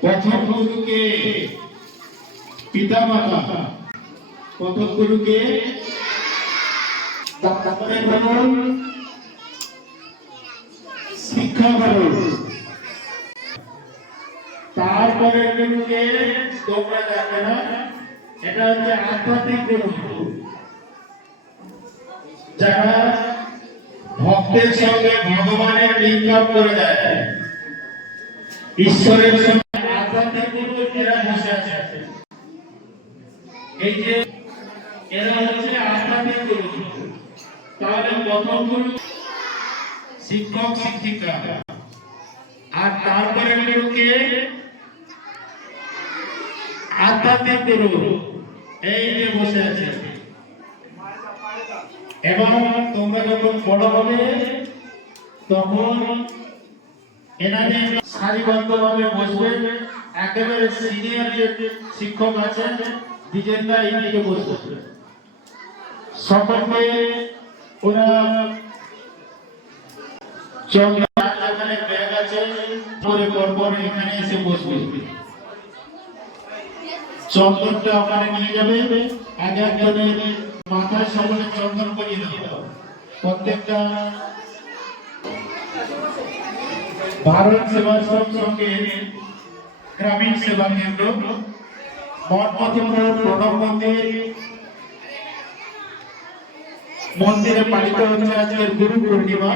প্রথম গুরুকে পিতা মাতা, প্রথম গুরুকে শিক্ষা করো, তারপরে গুরুকে তোমরা জানো না, এটা হচ্ছে আধ্যাত্মিক গুরু, যারা ভক্তের সঙ্গে ভগবানের লিঙ্ক আপ করে দেয়, ঈশ্বরের সঙ্গে আধ্যাত্মিক গুরু এরা বসে আছে। এই যে এরা হচ্ছে আধ্যাত্মিক গুরু। তাহলে প্রথম গুরু শিক্ষক শিক্ষিকা, আর তারপরে গুরুকে আধ্যাত্মিক গুরু এই যে বসে আছে। এবং তোমরা যখন বড় হবে তখন এনাদের সারিবদ্ধভাবে বসবে, একেবারে সিনিয়র যে শিক্ষক আছেন বিজেতা এইদিকে বসবে, সকলকে ওরা যেখানে ব্যাগ আছে পরে পরপর এখানে এসে বসবে, চন্দনটা ওখানে নিয়ে যাবে, এক একজনের মাথায় সকলে চন্দন করিয়ে দেবে। প্রত্যেকটা ভারত সেবাশ্রম সঙ্গে গ্রামীণ সেবা কেন্দ্র প্রণব মন্দিরে পালিত হচ্ছে আজকের গুরু পূর্ণিমা।